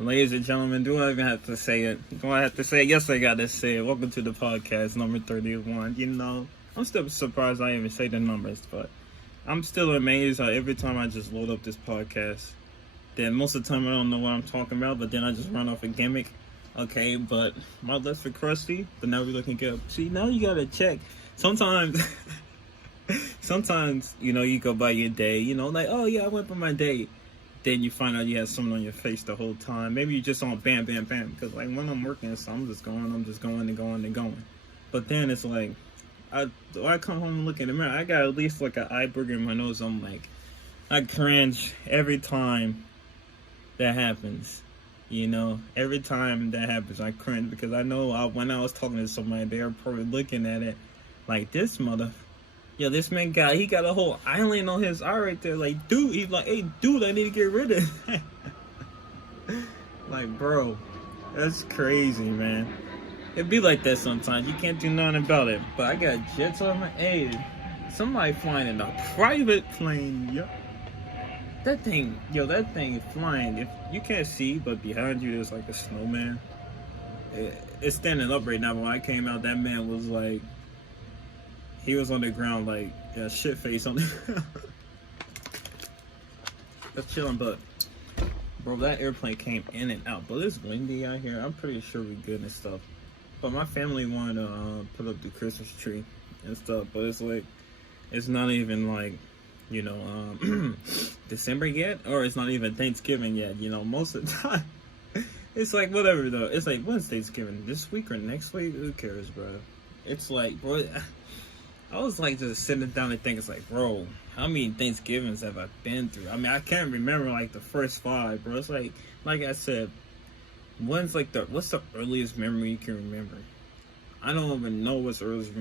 Ladies and gentlemen, do I even have to say it? Do I have to say it? Yes, I gotta say it. Welcome to the podcast, number 31. You know, I'm still surprised I even say the numbers, but I'm still amazed how every time I just load up this podcast, then most of the time I don't know what I'm talking about, but then I just run off a gimmick. Okay, but my lips are crusty, but now we're looking good. See, now you gotta check. Sometimes, you know, you go by your day, you know, like, oh yeah, I went by my day. Then you find out you had something on your face the whole time. Maybe you just on bam, bam, bam. Because like when I'm working, so I'm just going and going. But then it's like, I come home and look in the mirror, I got at least like an eye booger in my nose. I'm like, I cringe every time that happens. You know, every time that happens, I cringe because I know when I was talking to somebody, they're probably looking at it like, this this man he got a whole island on his eye right there. Like, dude, he's like, hey, dude, I need to get rid of it. Like, bro, that's crazy, man. It be like that sometimes. You can't do nothing about it. But I got jets on my head. Somebody flying in a private plane, yo. That thing is flying. If you can't see, but behind you there's like a snowman. It's standing up right now. But when I came out, that man was like, he was on the ground like a shit face on the ground. That's chilling, but bro, that airplane came in and out. But it's windy out here. I'm pretty sure we're good and stuff. But my family wanted to put up the Christmas tree and stuff. But it's like, it's not even like, you know, December yet, or it's not even Thanksgiving yet. You know, most of the time, it's like whatever though. It's like, when's Thanksgiving? This week or next week? Who cares, bro? It's like, bro, I was like just sitting down and thinking, it's like, bro, how many Thanksgivings have I been through? I mean, I can't remember like the first 5, bro. It's like I said, what's the earliest memory you can remember? I don't even know what's the earliest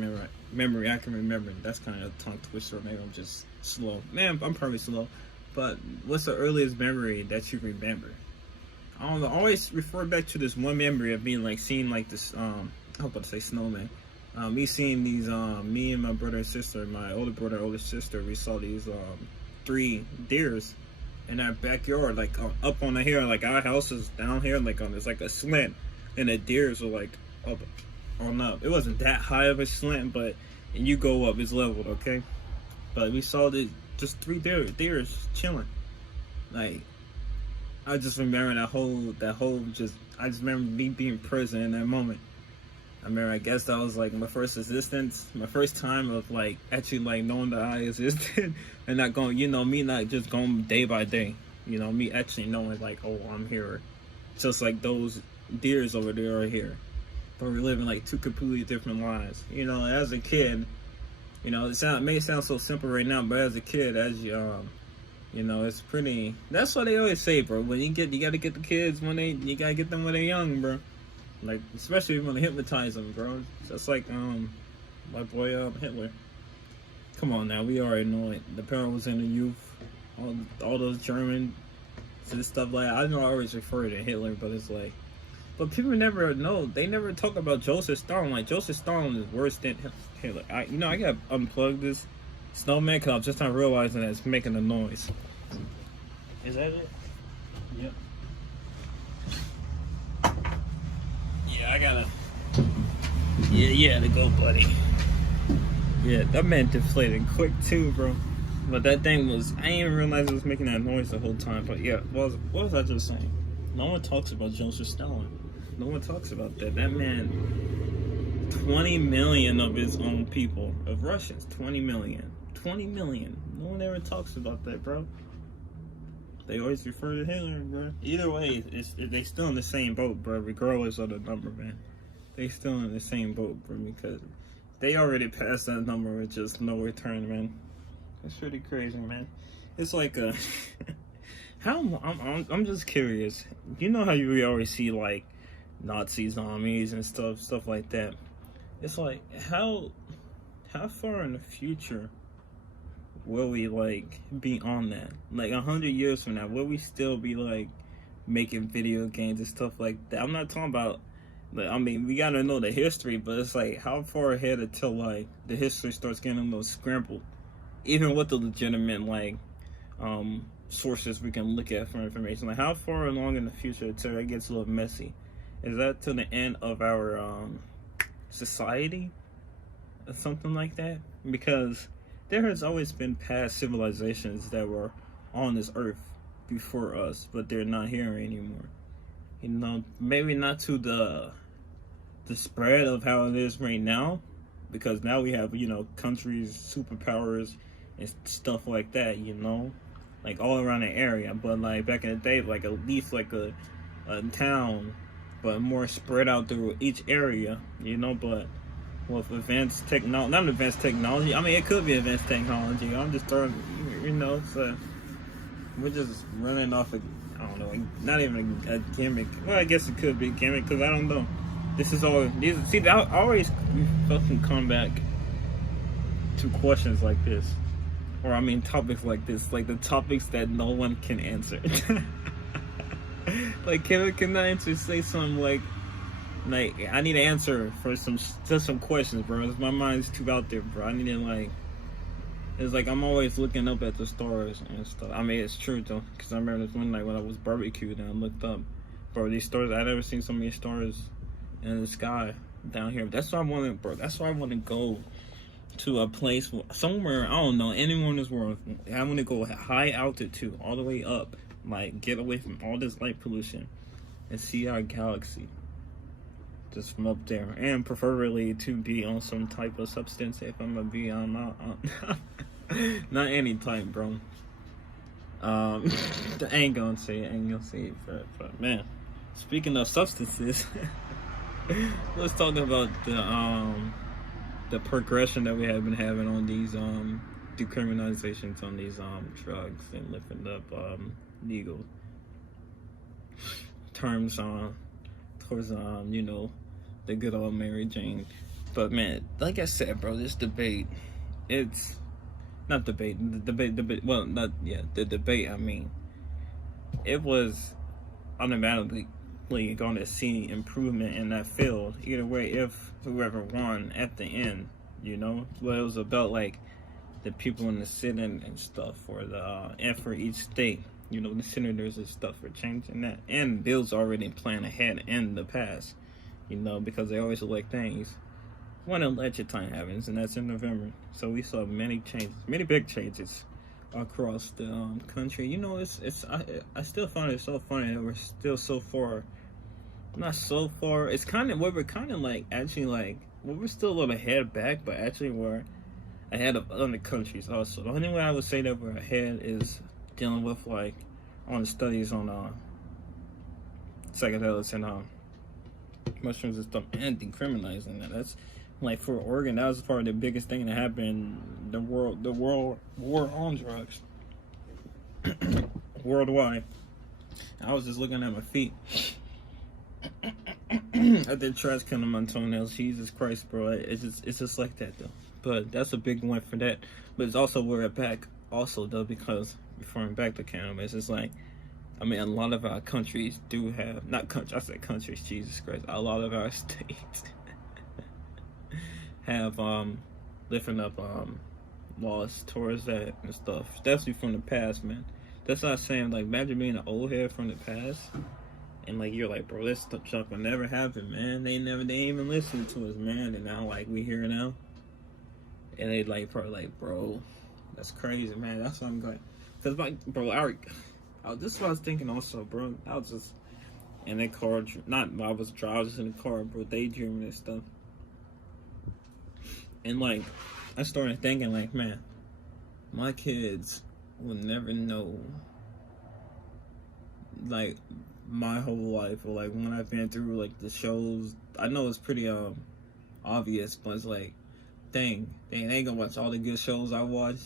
memory I can remember. That's kind of a tongue twister. Maybe I'm just slow. Man, I'm probably slow. But what's the earliest memory that you remember? I don't know. I always refer back to this one memory of being like seeing like this. I'm about to say snowman. Me seeing these. Me and my brother and sister, my older brother, older sister. We saw these 3 deers in our backyard, like up on the hill. Like our house is down here, like on it's like a slant, and the deers were like up. On up. It wasn't that high of a slant, but and you go up, it's leveled, okay? But we saw just 3 deers chilling. Like, I just remember I just remember me being present in that moment. I remember, I guess that was like my first time of like actually like knowing that I existed and not going, you know, me not just going day by day, you know, me actually knowing like, oh, I'm here. Just like those deers over there are here. But we're living like 2 completely different lives. You know, as a kid, you know, it may sound so simple right now, but as a kid, you know, it's pretty. That's what they always say, bro. When you gotta get the kids you gotta get them when they're young, bro. Like, especially if you want to hypnotize them, bro. Just like my boy Hitler. Come on now, we already know it. The power was in the youth. All those German stuff like I know I always refer to Hitler, but it's like. But people never know. They never talk about Joseph Stalin. Like, Joseph Stalin is worse than Hitler. I gotta unplug this snowman because I'm just not realizing that it's making a noise. Is that it? Yep. Yeah, I gotta. Yeah, to go, buddy. Yeah, that man deflated quick too, bro. But that thing was. I didn't even realize it was making that noise the whole time. But yeah, what was I just saying? No one talks about Joseph Stalin. No one talks about that. That man, 20 million of his own people, of Russians, 20 million. 20 million. No one ever talks about that, bro. They always refer to Hitler, bro. Either way, they still in the same boat, bro, regardless of the number, man. They still in the same boat, bro, because they already passed that number with just no return, man. It's pretty crazy, man. It's like I'm just curious. You know how we always see like Nazi zombies and stuff like that. It's like how far in the future will we like be on that? Like 100 years from now, will we still be like making video games and stuff like that? I'm not talking about. Like, I mean, we gotta know the history, but it's like how far ahead until like the history starts getting a little scrambled, even with the legitimate like sources we can look at for information. Like, how far along in the future until it gets a little messy? Is that to the end of our society or something like that? Because there has always been past civilizations that were on this earth before us, but they're not here anymore. You know, maybe not to the spread of how it is right now, because now we have, you know, countries, superpowers, and stuff like that, you know, like all around the area. But like back in the day, like at least like a town, but more spread out through each area, you know. But with advanced technology, not advanced technology, I mean, it could be advanced technology. I'm just throwing, you know, so we're just running off of, I don't know, not even a gimmick. Well, I guess it could be a gimmick, because I don't know. This is all, see, I always fucking come back to questions like this. Or, I mean, topics like this. Like, the topics that no one can answer. Like, can I say something like, I need an answer for some questions, bro. My mind's too out there, bro. I need to, like, it's like I'm always looking up at the stars and stuff. I mean, it's true, though. Because I remember this one night when I was barbecued and I looked up. Bro, these stars, I'd never seen so many stars in the sky down here. That's why I want to, bro. That's why I want to go to a place somewhere, I don't know, anywhere in this world. I want to go high altitude, all the way up, like get away from all this light pollution and see our galaxy just from up there, and preferably to be on some type of substance. If I'm gonna be on not any type, bro. I ain't gonna say it, but man, speaking of substances. Let's talk about the progression that we have been having on these decriminalizations on these drugs, and lifting up legal terms towards you know, the good old Mary Jane. But man, like I said, bro, this debate, it's not debate, the debate, I mean, it was automatically going to see improvement in that field either way if whoever won at the end, you know. But it was about like the people in the Senate and stuff for the and for each state, you know, the senators and stuff for changing that, and bills already planned ahead in the past, you know, because they always elect things when election time happens, and that's in November. So we saw many changes, many big changes across the country. You know, I still find it so funny that we're still so far, not so far, it's kind of, we're kind of like, actually like, we're still a little ahead back, but actually we're ahead of other countries also. The only way I would say that we're ahead is dealing with like on the studies on psychedelics and mushrooms and stuff, and decriminalizing that. That's like, for Oregon, that was probably the biggest thing that happened in the world war on drugs worldwide. I was just looking at my feet. I did trash can on my toenails. Jesus Christ, bro. It's just like that, though. But that's a big one for that. But it's also, we're back also, though, because referring back to cannabis, it's like, I mean, a lot of our countries do have, not countries, I said countries, Jesus Christ, a lot of our states have lifting up laws towards that and stuff. Especially from the past, man. That's what I'm saying. Like, imagine being an old head from the past, and like, you're like, bro, this stuff will never happen, man. They ain't even listened to us, man. And now, like, we here now, and they like, probably like, bro, that's crazy, man. That's what I'm going. Cause like, bro, this is what I was thinking also, bro. I was just in the car, I was just in the car, bro, daydreaming and stuff. And like, I started thinking like, man, my kids will never know like my whole life, or like when I've been through like the shows. I know it's pretty obvious, but it's like, dang, they ain't gonna watch all the good shows I watch.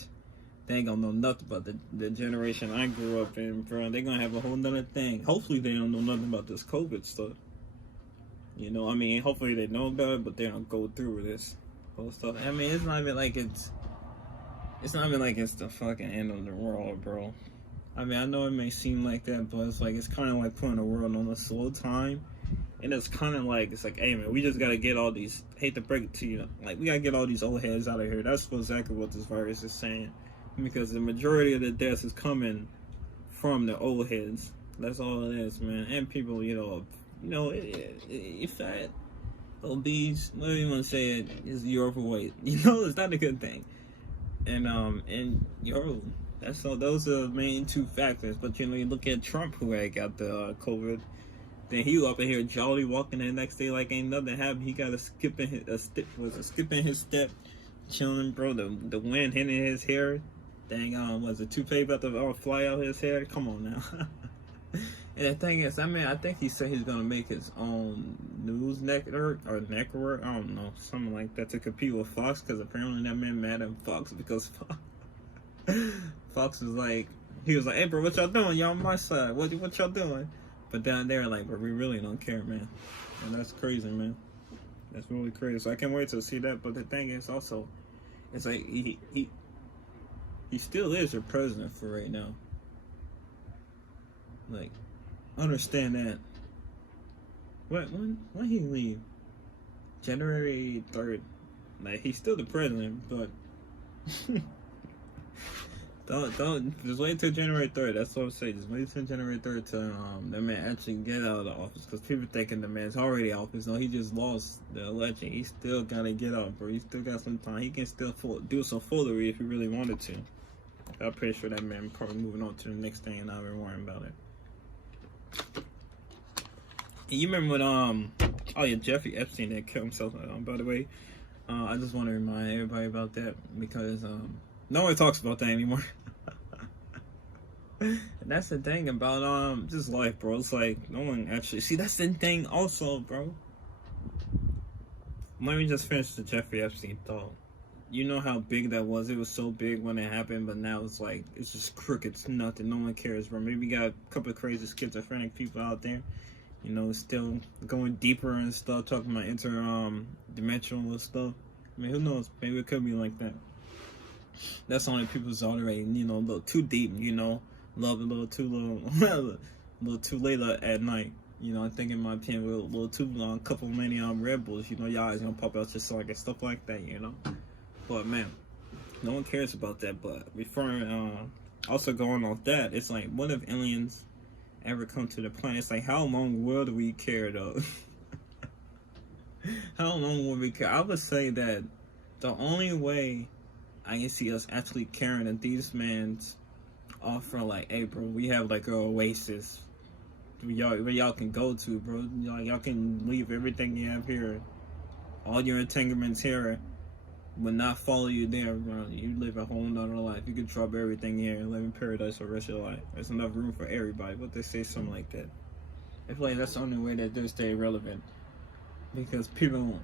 They ain't gonna know nothing about the generation I grew up in, bro. They gonna have a whole nother thing. Hopefully they don't know nothing about this COVID stuff. You know, I mean, hopefully they know about it, but they don't go through with this whole stuff. I mean, it's not even like it's the fucking end of the world, bro. I mean, I know it may seem like that, but it's like, it's kind of like putting the world on a slow time. And it's kind of like, it's like, hey man, we just gotta get all these, hate to break it to you, like, we gotta get all these old heads out of here. That's exactly what this virus is saying. Because the majority of the deaths is coming from the old heads. That's all it is, man. And people, if fat, obese, whatever you want to say it, is you're overweight. It's not a good thing. And that's all. Those are the main two factors. But you look at Trump, who had got the COVID. Then he up in here jolly walking the next day like ain't nothing happened. He got a skip in his step, chilling, bro. The wind hitting his hair. Dang, was the toupee about to fly out his hair? Come on now. And the thing is, I think he said he's gonna make his own news network, I don't know, something like that, to compete with Fox, because apparently that man mad at Fox because Fox was like, hey bro, what y'all doing? Y'all on my side. What y'all doing? But down there, like, but we really don't care, man. And that's crazy, man. That's really crazy. So I can't wait to see that. But the thing is also, it's like he still is your president for right now. Like, understand that. When he leave? January 3rd. Like, he's still the president, but don't just wait until January 3rd. That's what I'm saying. Just wait until January 3rd to that man actually get out of the office, because people thinking the man's already out of office. No, he just lost the election. He still gotta get out, bro. He still got some time. He can still do some foolery if he really wanted to. I'm pretty sure that man probably moving on to the next thing and not even worrying about it. And you remember when Jeffrey Epstein that killed himself, by the way. I just want to remind everybody about that, because no one talks about that anymore. And that's the thing about just life, bro. It's like no one actually that's the thing also, bro. Let me just finish the Jeffrey Epstein thought. You know how big that was. It was so big when it happened, but now it's like it's just crooked. It's nothing. No one cares, bro. Maybe you got a couple of crazy schizophrenic people out there, still going deeper and stuff, talking about interdimensional stuff. I mean, who knows? Maybe it could be like that. That's only people's already, a little too deep, love a little too late at night. I think in my opinion, we're a little too long, couple many Red Bulls, your eyes gonna pop out just like and stuff like that, But man, no one cares about that. But referring, also going off that, it's like, what if aliens ever come to the planet? It's like, how long will we care though? How long will we care? I would say that the only way I can see us actually caring that these men's offer, like, hey bro, we have like a oasis where y'all can go to, bro. Y'all can leave everything you have here, all your entanglements here will not follow you there, bro. You live a whole nother life. You can drop everything here and live in paradise for the rest of your life. There's enough room for everybody. But they say something like that. I feel like that's the only way that they stay relevant, because people,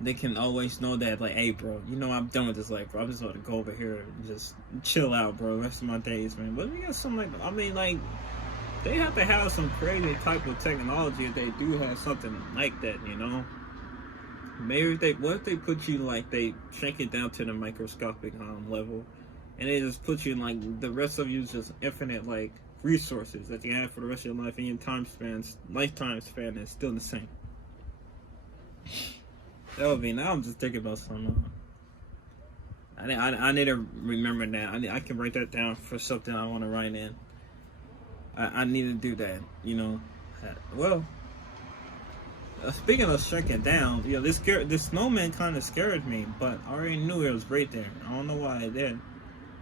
they can always know that, like, hey bro, I'm done with this life, bro. I'm just gonna go over here and just chill out, bro, the rest of my days, man. But we got something like, they have to have some crazy type of technology if they do have something like that, Maybe what if they put you, like, they shrink it down to the microscopic level, and they just put you in, like, the rest of you is just infinite, like, resources that you have for the rest of your life, and your lifetime span is still the same. That would be. Now I'm just thinking about some. I need to remember that. I can write that down for something I want to write in. I need to do that. Well, speaking of shrinking down, this snowman kind of scared me, but I already knew it was right there. I don't know why I did.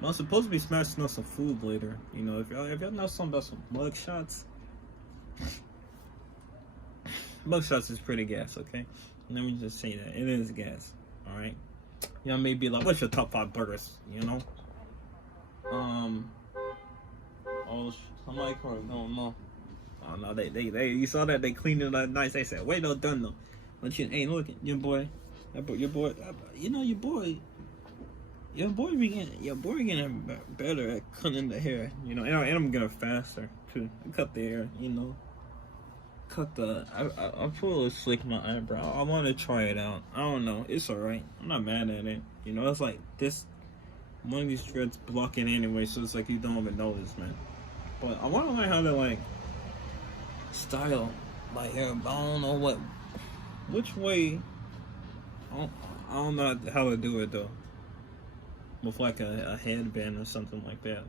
I'm supposed to be smashing up some food later. If y'all know something about some Mugshots. Mugshots is pretty gas, okay? Let me just say that. It is gas, alright? Maybe like, what's your top 5 burgers, somebody called it, no. Oh, no, they, you saw that, they cleaned it up nice. They said, wait, no, done, though. But hey, look, your boy, be getting better at cutting the hair, and I'm getting faster, too. Cut the hair, I put a little slick in my eyebrow. I want to try it out. I don't know. It's alright. I'm not mad at it. It's like this. One of these threads blocking anyway, so it's like you don't even notice, man. But I want to learn how to, like, style my hair, but I don't know which way. I don't know how to do it though. With like a headband or something like that.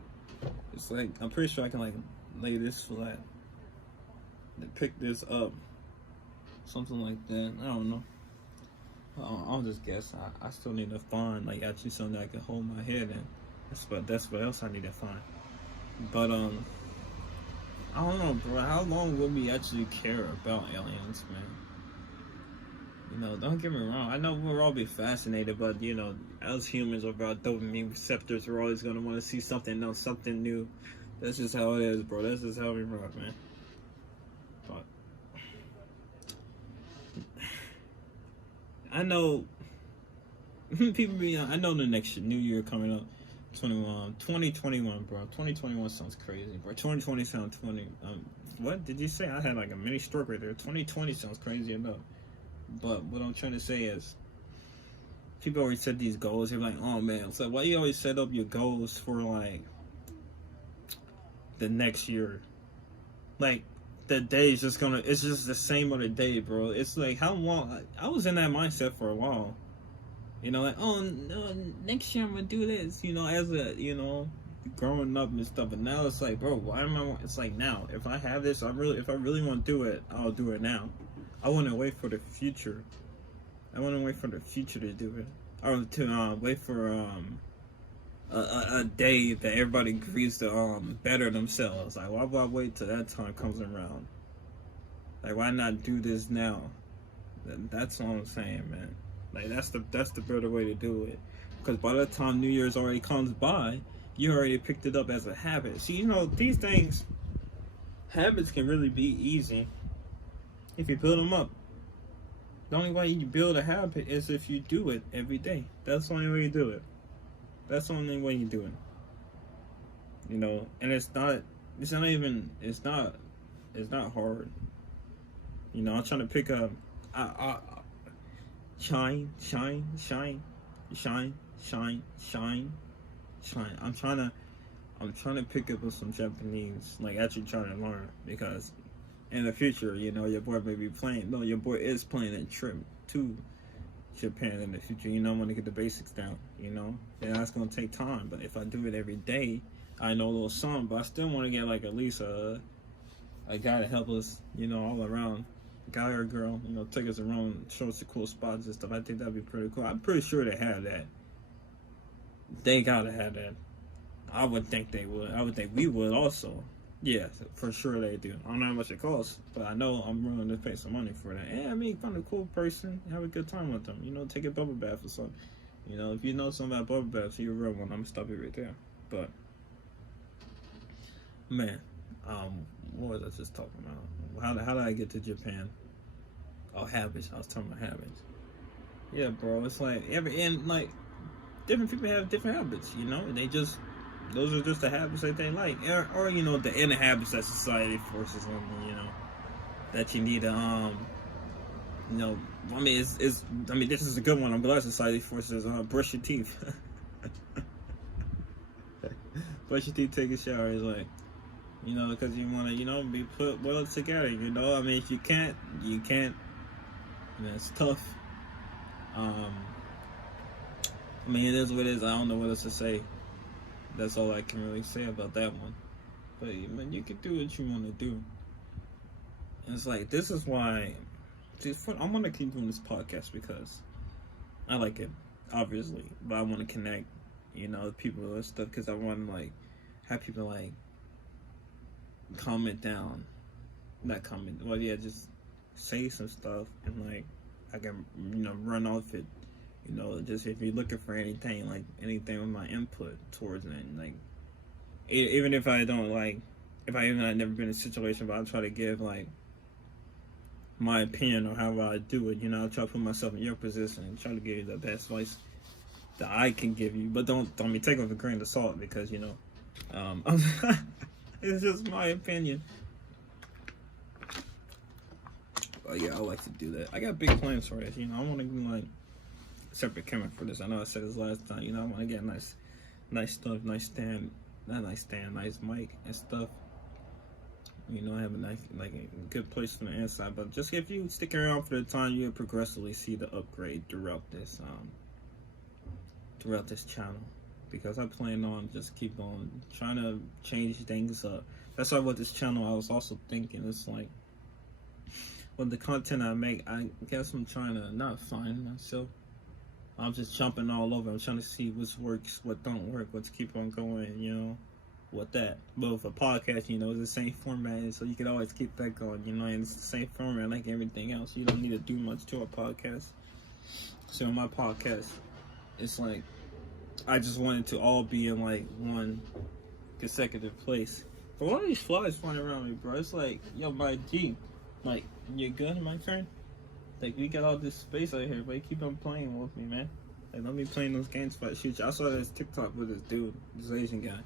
It's like, I'm pretty sure I can, like, lay this flat, to pick this up, something like that. I don't know. I'll just guess. I still need to find like actually something that can hold my head in. That's what else I need to find. But I don't know, bro. How long will we actually care about aliens, man? You know, don't get me wrong. I know we'll all be fascinated, but you know, as humans with our dopamine receptors, we're always gonna want to see something else, something new. That's just how it is, bro. That's just how we rock, man. But I know people be. I know the next New Year coming up, 2021, bro. 2021 sounds crazy, bro. 2020 sounds 20. What did you say? I had like a mini stroke right there. 2020 sounds crazy enough. But what I'm trying to say is, people always set these goals. They're like, oh man, so why you always set up your goals for like the next year? Like the day is just gonna, it's just the same other day, bro. It's like, how long? I was in that mindset for a while. You know, like, oh no, next year I'm gonna do this. You know, as a, you know, growing up and stuff. But now it's like, bro, why am I? It's like now, if I have this, if I really want to do it, I'll do it now. I want to wait for the future. I want to wait for the future to do it, or to wait for a day that everybody agrees to better themselves. Like, why would I wait till that time comes around? Like, why not do this now? That's all I'm saying, man. Like, that's the better way to do it. Because by the time New Year's already comes by, you already picked it up as a habit. See, you know, these things, habits can really be easy if you build them up. The only way you build a habit is if you do it every day. That's the only way you do it. That's the only way you do it. You know, and it's not hard. You know, I'm trying to pick up, shine. I'm trying to pick up with some Japanese, like actually trying to learn, because in the future, you know, your boy may be playing. No, your boy is planning a trip to Japan in the future. You know, I want to get the basics down. You know, and that's gonna take time. But if I do it every day, I know a little something. But I still want to get like at least a guy to help us. You know, all around, guy or girl. You know, take us around, show us the cool spots and stuff. I think that'd be pretty cool. I'm pretty sure they have that. They gotta have that. I would think they would. I would think we would also. Yeah, for sure they do. I don't know how much it costs, but I know I'm willing to pay some money for that. And I mean, find a cool person, have a good time with them. You know, take a bubble bath or something. You know, if you know something about bubble baths, you're a real one. I'm gonna stop you right there. But man, what was I just talking about? How did I get to Japan? Oh, habits. I was talking about habits. Yeah, bro. It's like like different people have different habits. You know, and those are just the habits that they like, or you know, the inner habits that society forces on them. You know, that you need to you know, I mean, I mean, this is a good one. I'm glad society forces brush your teeth. Brush your teeth, take a shower. It's like, you know, because you want to, you know, be put well together. You know, I mean, if you can't. You know, it's tough. I mean, it is what it is. I don't know what else to say. That's all I can really say about that one. But man, you can do what you want to do. And it's like, this is why I'm gonna keep doing this podcast, because I like it, obviously, but I want to connect, you know, people and stuff, because I want to like have people like comment down, not comment, well, yeah, just say some stuff, and like I can, you know, run off it. You know, just if you're looking for anything, like anything with my input towards it, like even if I don't like, if I've never been in a situation, but I'll try to give like my opinion on how I do it. You know, I'll try to put myself in your position and try to give you the best advice that I can give you. But don't be taken with a grain of salt, because you know, it's just my opinion. But yeah, I like to do that. I got big plans for this. You know, I want to do like separate camera for this. I know I said this last time. You know, I want to get nice stuff, nice mic and stuff. You know, I have a nice, like a good place for the inside. But just if you stick around for the time, you'll progressively see the upgrade throughout this channel, because I plan on just keep on trying to change things up. That's why with this channel, I was also thinking, it's like, with the content I make, I guess I'm trying to not find myself. I'm just jumping all over. I'm trying to see what works, what don't work, what's keep on going, you know, with that. But with a podcast, you know, it's the same format, so you can always keep that going, you know, and it's the same format like everything else. You don't need to do much to a podcast. So in my podcast, it's like, I just wanted to all be in like one consecutive place. But one of these flies flying around me, bro, it's like, yo, my G, like, you good, my friend? Like, we got all this space out here, but you keep on playing with me, man. Like, don't be playing those games if I shoot you. I saw this TikTok with this dude, this Asian guy.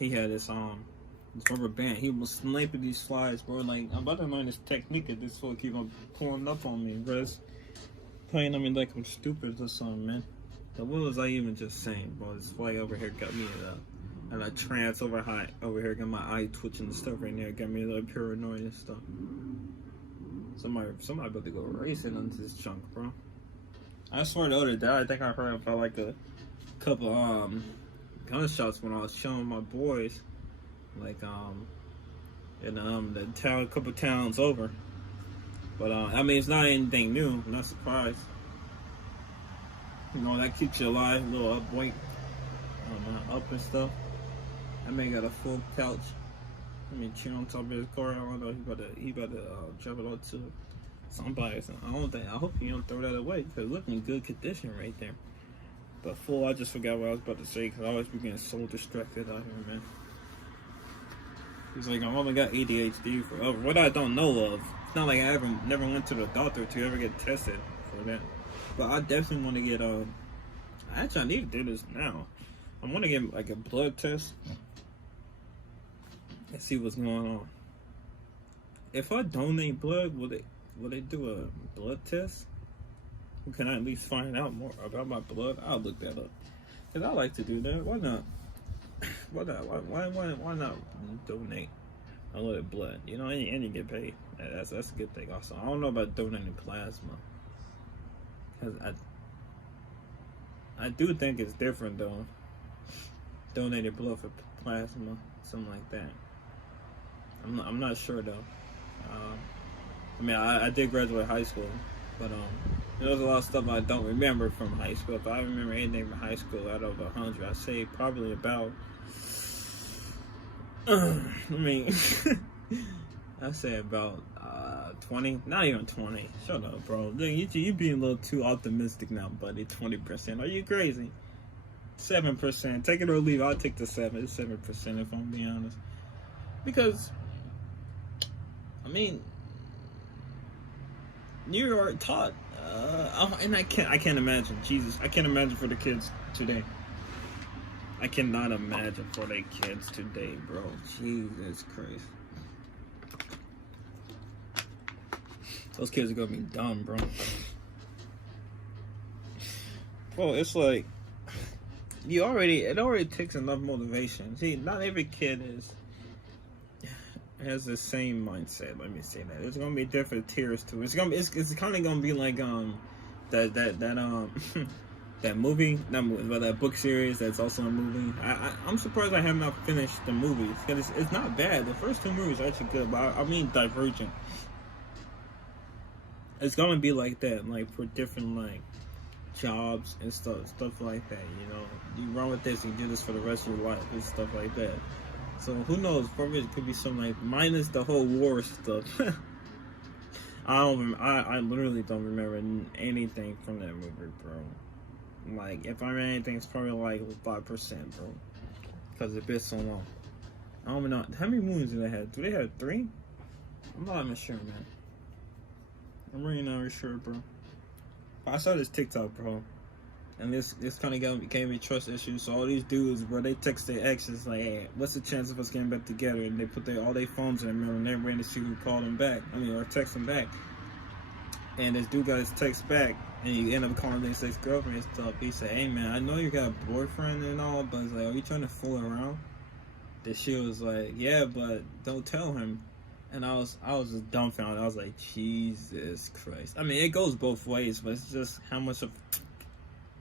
He had this rubber band. He was sniping these flies, bro. Like, I'm about to learn this technique of this fool keep on pulling up on me, bro. It's playing on me like I'm stupid or something, man. So what was I even just saying, bro? This fly over here got me in a trance over here. Got my eye twitching and stuff right there. Got me a little paranoid and stuff. Somebody about to go racing onto this chunk, bro. I swear the other day, I think I heard about like a couple gunshots when I was showing my boys, like in the town, a couple towns over. But I mean, it's not anything new. I'm not surprised. You know, that keeps you alive, a little upwake, up and stuff. I may got a full couch. I mean, chill on top of his car. I don't know. He about to drop it out to somebody. I hope you don't throw that away because look in good condition right there. But I just forgot what I was about to say because I always be getting so distracted out here, man. He's like, I've only got ADHD forever. What I don't know of. It's not like I never went to the doctor to ever get tested for that. But I definitely want to get actually, I need to do this now. I want to get like a blood test. Let's see what's going on. If I donate blood, will they do a blood test? Can I at least find out more about my blood? I'll look that up. Cause I like to do that. Why not? Why not donate a little blood? You know, and you get paid. That's a good thing. Also, I don't know about donating plasma. Cause I do think it's different though. Donating blood for plasma, something like that. I'm not sure though. I mean, I did graduate high school, but there's a lot of stuff I don't remember from high school. If I remember anything from high school out of 100, I'd say probably about. I say about 20. Not even 20. Shut up, bro. You being a little too optimistic now, buddy. 20%. Are you crazy? 7%. Take it or leave. I'll take the 7%. It's 7% if I'm being honest. Because, I mean, you are taught, and I can't imagine. Jesus, I can't imagine for the kids today. I cannot imagine for the kids today, bro. Jesus Christ. Those kids are gonna be dumb, bro. Bro, it's like, it already takes enough motivation. See, not every kid has the same mindset. Let me say that. There's gonna be different tiers to it. It's kind of gonna be like that movie, but that book series that's also a movie. I'm surprised I have not finished the movies because it's not bad. The first two movies are actually good, but I mean Divergent. It's gonna be like that, like for different like jobs and stuff like that. You know, you run with this and do this for the rest of your life and stuff like that. So who knows? Probably it could be something like minus the whole war stuff. I literally don't remember anything from that movie, bro. Like if I remember anything, it's probably like 5%, bro. Because it's been so long. I don't even know how many movies do they have. Do they have 3? I'm not even sure, man. I'm really not really sure, bro. I saw this TikTok, bro, and this kind of gave me trust issues. So all these dudes, bro, they text their exes like, "Hey, what's the chance of us getting back together?" And they put all their phones in their mirror and they're waiting to see who called them back. Or text them back. And this dude got his text back, and he ended up calling his ex-girlfriend and stuff. He said, "Hey, man, I know you got a boyfriend and all, but it's like, are you trying to fool around?" That she was like, "Yeah, but don't tell him." And I was just dumbfounded. I was like, Jesus Christ. I mean, it goes both ways, but it's just how much of...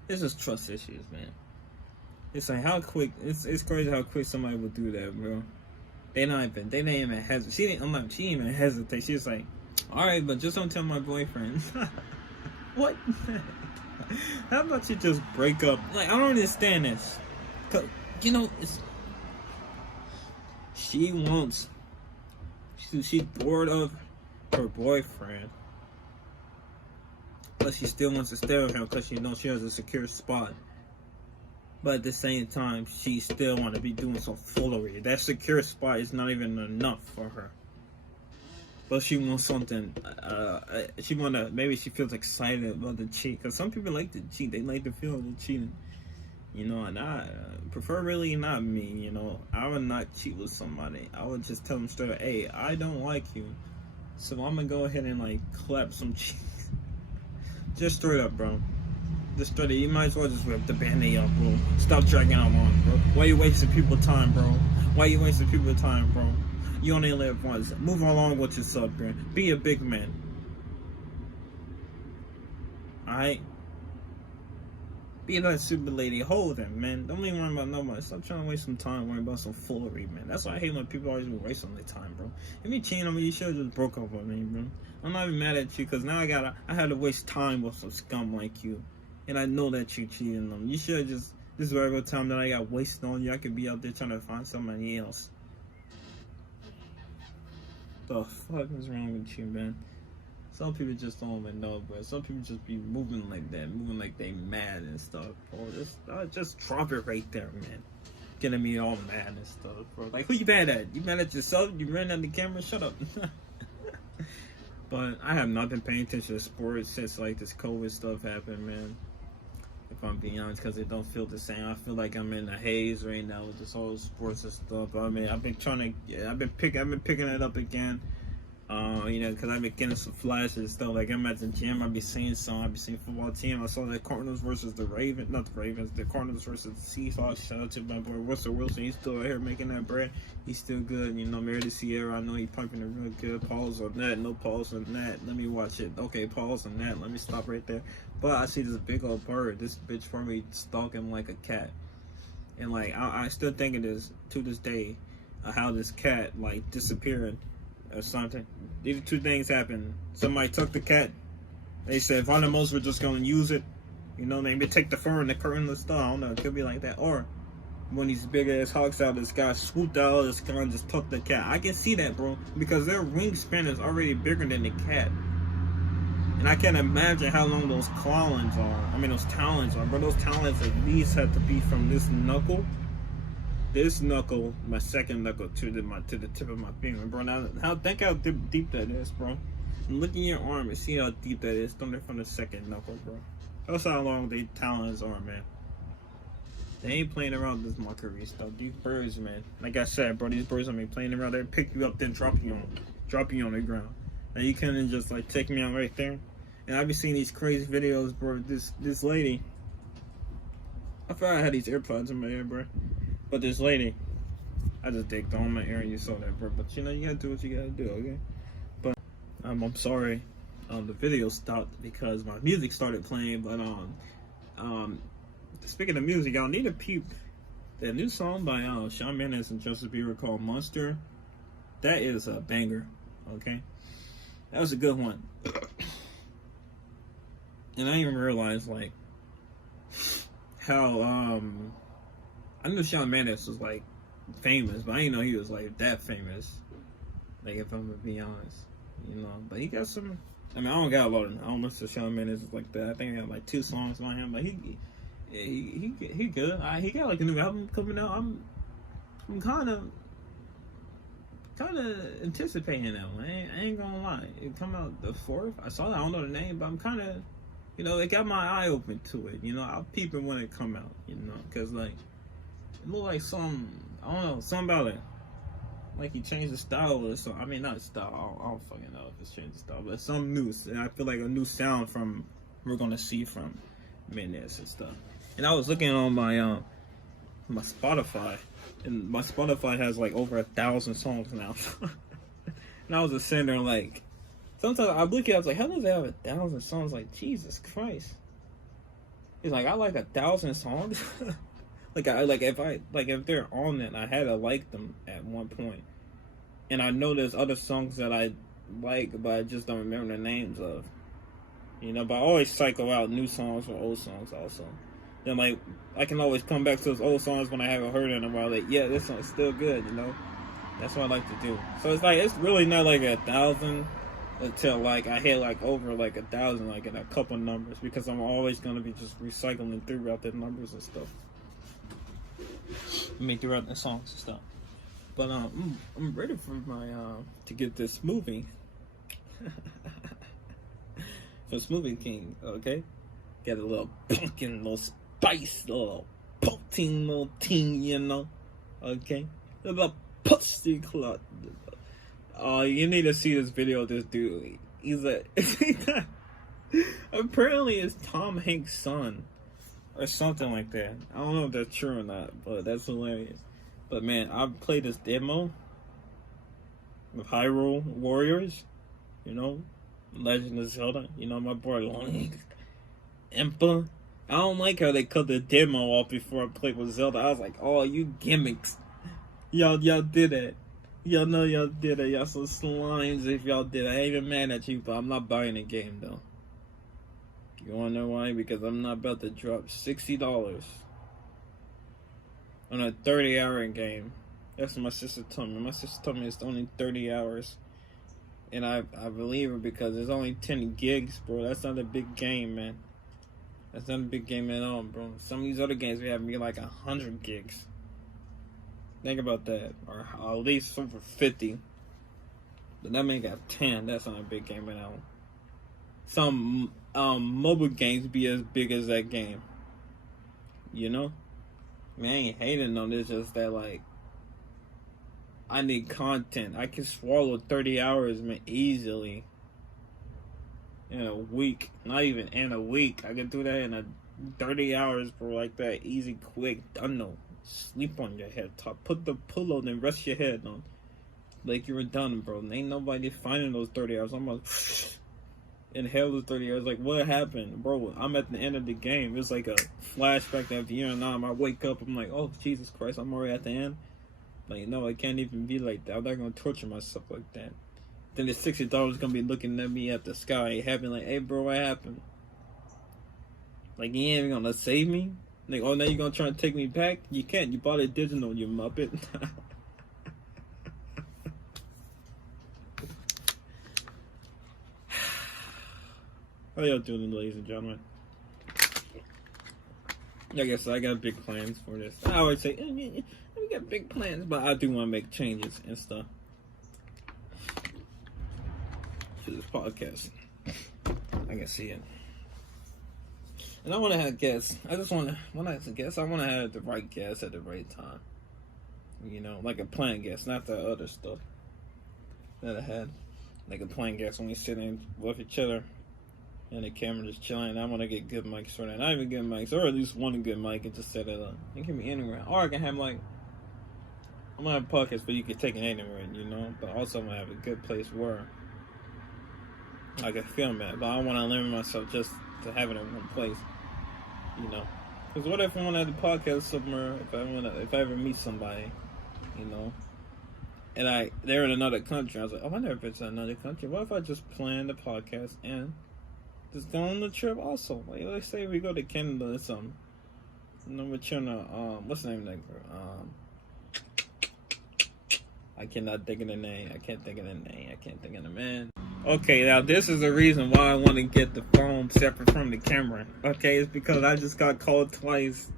It's just trust issues, man. It's like how quick... It's crazy how quick somebody would do that, bro. They didn't even hesitate. She didn't even hesitate. She was like, all right, but just don't tell my boyfriend. What? How about you just break up? Like, I don't understand this. 'Cause, you know, she's bored of her boyfriend, but she still wants to stay with him because she knows she has a secure spot. But at the same time, she still want to be doing some foolery. That secure spot is not even enough for her. But she wants something. Maybe she feels excited about the cheat. Because some people like to cheat. They like to feel the cheating. You know, and I prefer really not me. You know, I would not cheat with somebody. I would just tell them straight up, hey, I don't like you. So I'm going to go ahead and like clap some cheeks. Just straight up, bro. Just straight up. You might as well just rip the band-aid off, bro. Stop dragging on, bro. Why you wasting people's time, bro? Why you wasting people's time, bro? You only live once. Move along with yourself, bro. Be a big man. Alright? Be that super lady. Hold him, man. Don't even worry about nobody. Stop trying to waste some time worrying about some foolery, man. That's why I hate when people always waste on their time, bro. If you cheating on me, you should have just broke up with me, bro. I'm not even mad at you, because now I had to waste time with some scum like you. And I know that you cheating on me. You should have just, this regular time that I got wasted on you, I could be out there trying to find somebody else. The fuck is wrong with you, man? Some people just don't even know, bro. Some people just be moving like that, moving like they mad and stuff, bro. Just drop it right there, man. Getting me all mad and stuff, bro. Like, who you mad at? You mad at yourself? You ran at the camera? Shut up. But I have not been paying attention to sports since like this COVID stuff happened, man. If I'm being honest, because it don't feel the same. I feel like I'm in a haze right now with this whole sports and stuff. I mean, I've been picking it up again. You know, because I've been getting some flashes and stuff. Like, I'm at the gym, I've been seeing football team. I saw the Cardinals versus the Ravens, not the Ravens, the Cardinals versus the Seahawks. Shout out to my boy Russell Wilson. He's still out here making that bread. He's still good. You know, married to Sierra. I know he's pumping it real good. Pause on that. No pause on that. Let me watch it. Okay, pause on that. Let me stop right there. But I see this big old bird. This bitch for me stalking like a cat. And like, I still think it is to this day how this cat like disappeared or something. These two things happened. Somebody took the cat. They said if animals were just gonna use it, you know, maybe take the fur and the curtain and stuff. I don't know. It could be like that. Or when these big ass hawks out, this guy swooped out of the sky and just took the cat. I can see that, bro, because their wingspan is already bigger than the cat. And I can't imagine how long those talons are. I mean, those talons are. But those talons at least have to be from this knuckle, my second knuckle, to the tip of my finger, bro. Now, think how deep that is, bro. And look in your arm and see how deep that is. From the second knuckle, bro. That's how long the talons are, man. They ain't playing around with this mockery stuff. These birds, man. Like I said, bro, these birds ain't playing around. They pick you up, then drop you on the ground. Now you couldn't just like take me out right there. And I be seeing these crazy videos, bro. This lady, I forgot I had these AirPods in my ear, bro. But this lady, I just dicked on my ear and you saw that, bro. But you know, you gotta do what you gotta do, okay? But I'm sorry, the video stopped because my music started playing. But speaking of music, y'all need to peep that new song by Shawn Mendes and Justin Bieber called Monster. That is a banger, okay? That was a good one. And I didn't even realize like how I knew Shawn Mendes was like famous, but I didn't know he was like that famous. Like, if I'm gonna be honest, you know. But he got some. I mean, I don't got a lot of. I don't listen to Shawn Mendes like that. I think I got like 2 songs on him, but he good. He got like a new album coming out. I'm kind of anticipating that one. I ain't gonna lie. It come out the 4th. I saw it. I don't know the name, but I'm kind of, you know, it got my eye open to it. You know, I'll peep it when it come out. You know, cause like it look like some, I don't know, something about it. Like he changed the style or something. I mean, not style. I don't fucking know if it's changed the style, but some new. And I feel like a new sound from we're gonna see from Mendes and stuff. And I was looking on my my Spotify, and my Spotify has like over 1,000 songs now. And I was just sitting there like, sometimes I look at it, I was like, how does it have 1,000 songs? Like, Jesus Christ. It's like, I like 1,000 songs. If they're on it, I had to like them at one point. And I know there's other songs that I like, but I just don't remember the names of. You know, but I always cycle out new songs or old songs also. Then, like, I can always come back to those old songs when I haven't heard it in a while. Like, yeah, this song's still good, you know? That's what I like to do. So it's like, it's really not like 1,000 until, like, I hit, like, over, like, 1,000, like, in a couple numbers. Because I'm always going to be just recycling throughout the numbers and stuff. I mean, throughout the songs and stuff. But, I'm ready for my, to get this movie. For Smoothie King, okay? Get a little pumpkin, little spice, little protein, little teen, you know? Okay? A little pussy clot. Oh, you need to see this video of this dude. He's apparently it's Tom Hanks' son. Or something like that. I don't know if that's true or not, but that's hilarious. But man, I played this demo with Hyrule Warriors, you know? Legend of Zelda, you know, my boy Link, Impa. I don't like how they cut the demo off before I played with Zelda. I was like, oh, you gimmicks. Y'all did it. Y'all know y'all did it. Y'all some slimes if y'all did it. I ain't even mad at you, but I'm not buying the game, though. You wanna know why? Because I'm not about to drop $60 on a 30-hour game. That's what my sister told me. My sister told me it's only 30 hours. And I believe her because there's only 10 gigs, bro. That's not a big game, man. That's not a big game at all, bro. Some of these other games we have be like 100 gigs. Think about that. Or at least over 50. But that man got 10. That's not a big game at all. Some mobile games be as big as that game. You know? I mean, I ain't hating on this, just that, like, I need content. I can swallow 30 hours, man, easily. In a week. Not even in a week. I can do that in 30 hours, bro, like that. Easy, quick. I know. Sleep on your head. Put the pillow, then rest your head on. Like you were done, bro. Ain't nobody finding those 30 hours. I'm like, inhale those 30 hours. Like, what happened? Bro, I'm at the end of the game. It's like a flashback to the year and I wake up. I'm like, oh, Jesus Christ. I'm already at the end. Like, no, I can't even be like that. I'm not going to torture myself like that. Then the $60 going to be looking at me at the sky, having like, hey, bro, what happened? Like, you ain't even going to save me? Like, oh, now you going to try to take me back? You can't. You bought it digital, you muppet. How y'all doing, ladies and gentlemen? I guess I got big plans for this. I always say, we got big plans, but I do want to make changes and stuff to this podcast. I can see it. And I want to have guests. I just want to, when I have guests, I want to have the right guests at the right time. You know, like a planned guest, not the other stuff that I had. Like a planned guest when we sitting with each other and the camera just chilling. I want to get good mics for that. Not even good mics, or at least one good mic and just set it up. It can be anywhere. Or I can have like, I'm going to have a podcast but you can take it anywhere, you know. But also I'm going to have a good place where I can film it. But I don't want to limit myself just to have it in one place, you know. Because what if I want to have the podcast somewhere, if I ever meet somebody, you know, and they're in another country. I was like, oh, I never been to another country. What if I just plan the podcast and just go on the trip also? Like, let's say we go to Canada or something. You know, we're trying to, what's the name of that girl? I cannot think of the name. I can't think of the man. Okay, now this is the reason why I want to get the phone separate from the camera. Okay, it's because I just got called twice.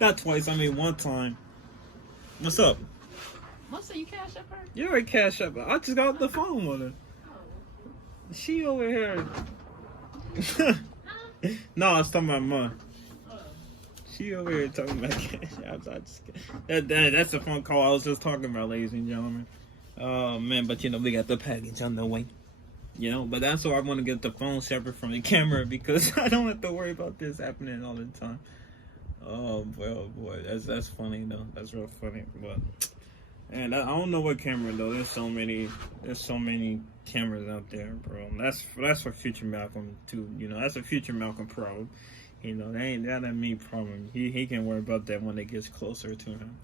Not twice, I mean one time. What's up? What's up, you cash up her? You already cash up. I just got off the phone with her. Oh. She over here. No, I was talking about mine. She over here talking about cash. That's the phone call I was just talking about, ladies and gentlemen. Oh man, but you know, we got the package on the way. You know, but that's why I want to get the phone separate from the camera, because I don't have to worry about this happening all the time. Oh boy, that's funny though. That's real funny. But and I don't know what camera though. There's so many cameras out there, bro. That's for future Malcolm too. You know, that's a future Malcolm problem. You know, that ain't me problem. He can worry about that when it gets closer to him.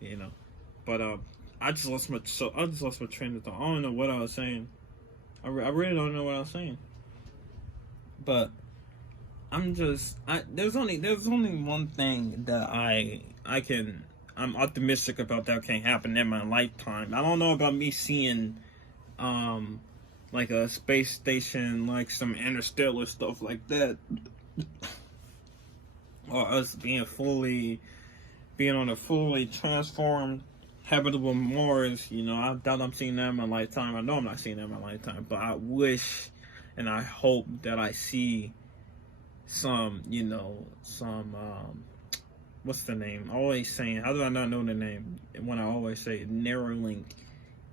You know, but I just lost my train of thought. I don't know what I was saying. I really don't know what I was saying. But there's only one thing that I'm optimistic about that can happen in my lifetime. I don't know about me seeing like a space station, like some interstellar stuff like that, or us being on a fully transformed habitable Mars. You know, I doubt I'm seeing that in my lifetime. I know I'm not seeing that in my lifetime, but I wish and I hope that I see some, what's the name? Always saying, how do I not know the name when I always say Neuralink?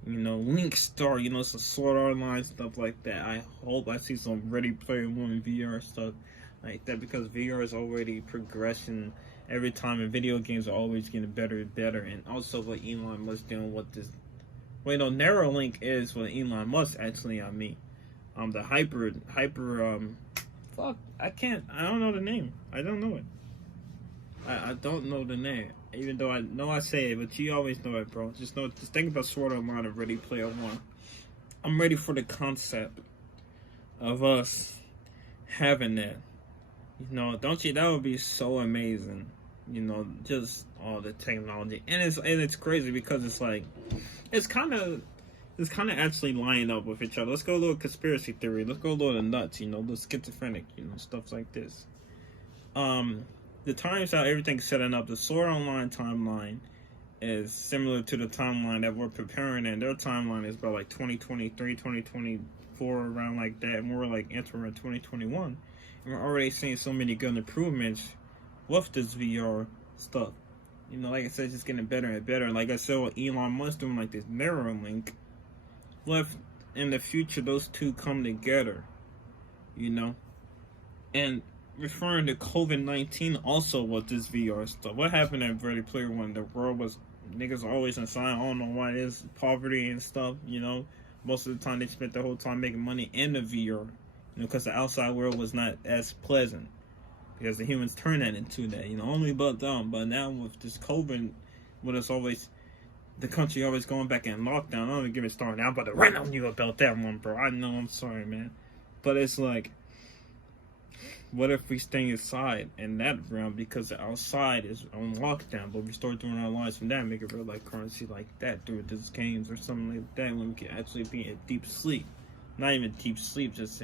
Link Star, some Sword Art Online stuff like that. I hope I see some Ready Player One VR stuff like that, because VR is already progressing every time, and video games are always getting better and better. And also what Elon Musk doing with this. Wait, no, Neuralink is what Elon Musk actually, the hyper, fuck, I don't know the name. I don't know it. I don't know the name, even though I know I say it, but you always know it, bro. Just think about Sword Art Online and Ready Player One. I'm ready for the concept of us having that. Don't you? That would be so amazing. Just all the technology, and it's crazy because it's like it's kind of actually lining up with each other. Let's go a little conspiracy theory. Let's go a little nuts. A little schizophrenic. Stuff like this. The times how everything's setting up, the Sword Online timeline is similar to the timeline that we're preparing in. Their timeline is about like 2023, 2024, around like that, and we're like entering 2021. And we're already seeing so many good improvements with this VR stuff. Like I said, it's just getting better and better. And like I said, with Elon Musk doing like this Neuralink, left in the future, those two come together, and referring to COVID-19 also with this VR stuff. What happened at Ready Player One? The world was, niggas always inside. I don't know why it is, poverty and stuff, Most of the time they spent the whole time making money in the VR, because the outside world was not as pleasant. Because the humans turn that into that, only but them. But now with this COVID, with us always, the country always going back in lockdown. I don't even get me started. I'm about to rant on you about that one, bro. I know, I'm sorry, man. But it's like, what if we stay inside in that realm because the outside is on lockdown, but we start doing our lives from that, make it real like currency like that through these games or something like that, when we can actually be in deep sleep. Not even deep sleep, just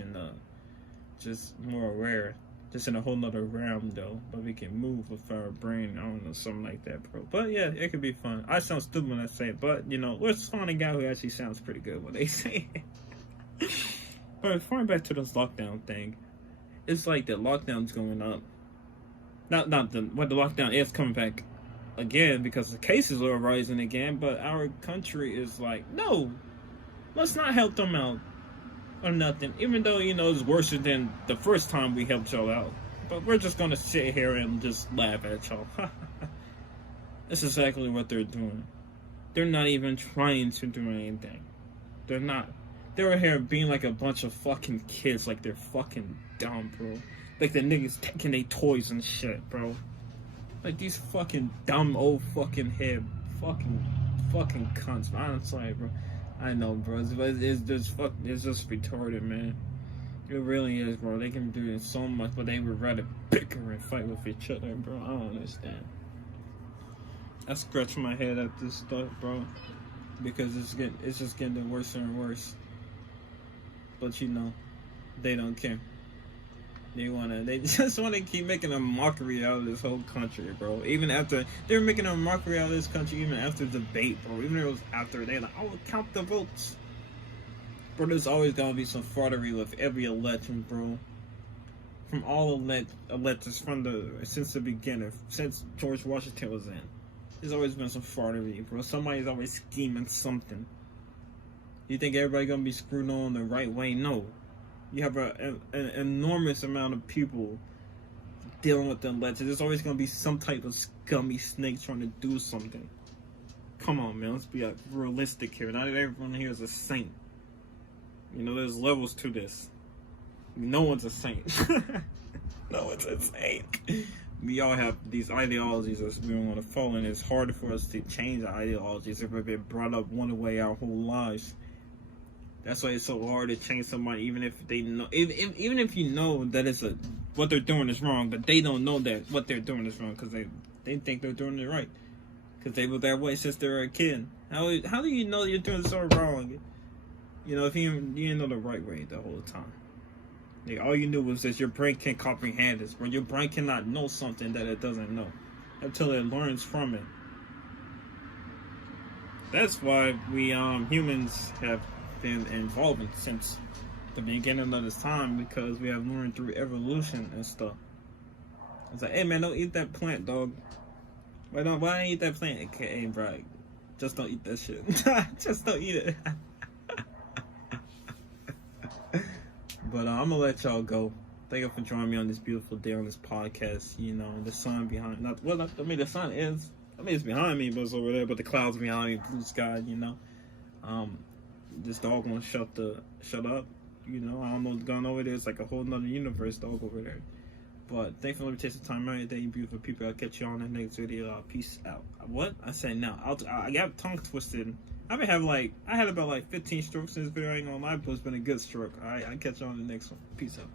more aware. Just in a whole nother realm though, but we can move with our brain. I don't know, something like that, bro. But yeah, it could be fun. I sound stupid when I say it, but we're finding a guy who actually sounds pretty good when they say it. But referring back to this lockdown thing, it's like the lockdown's going up. The lockdown is coming back again because the cases are rising again, but our country is like, no, let's not help them out. Or nothing, even though it's worse than the first time we helped y'all out, but we're just gonna sit here and just laugh at y'all. That's exactly what they're doing. They're not even trying to do anything. They're not. They're here being like a bunch of fucking kids, like they're fucking dumb, bro. Like the niggas taking their toys and shit, bro. Like these fucking dumb old fucking head fucking cunts. I'm sorry, bro. I know, bro. It's just retarded, man. It really is, bro. They can do it so much, but they would rather bicker and fight with each other, bro. I don't understand. I scratch my head at this stuff, bro, because it's just getting worse and worse. But they don't care. They just want to keep making a mockery out of this whole country, bro. Even after they were making a mockery out of this country, even after the debate, bro. Even if it was after, they like, I will count the votes. Bro, there's always gonna be some fraudery with every election, bro. From all elections since the beginning, since George Washington was in. There's always been some fraudery, bro. Somebody's always scheming something. You think everybody gonna be screwed on the right way? No. You have an enormous amount of people dealing with the elections. There's always going to be some type of scummy snake trying to do something. Come on, man. Let's be realistic here. Not everyone here is a saint. There's levels to this. No one's a saint. No one's a saint. we all have these ideologies that we want to follow, and it's harder for us to change our ideologies if we've been brought up one way our whole lives. That's why it's so hard to change somebody, even if they know, even if you know that it's what they're doing is wrong, but they don't know that what they're doing is wrong because they think they're doing it right because they were that way since they were a kid. How do you know you're doing so wrong? You know, if you didn't know the right way the whole time. Like, all you knew was that your brain can't comprehend this, or your brain cannot know something that it doesn't know until it learns from it. That's why we humans have been evolving since the beginning of this time, because we have learned through evolution and stuff. It's like, hey man, don't eat that plant, dog. Why don't eat that plant? Okay, hey, bro, just don't eat that shit. Just don't eat it. But I'm gonna let y'all go. Thank you for joining me on this beautiful day on this podcast. You know, the sun behind, the sun is, it's behind me, but it's over there. But the clouds behind me, blue sky. You know, this dog won't shut up. You know, I don't know what's going on over there. It's like a whole nother universe dog over there. But thanks for letting me take some time out today, you beautiful people. I'll catch you on the next video. Peace out. What? I said now. I got tongue twisted. I had about 15 strokes in this video. I ain't gonna lie, but it's been a good stroke. Alright, I'll catch you on the next one. Peace out.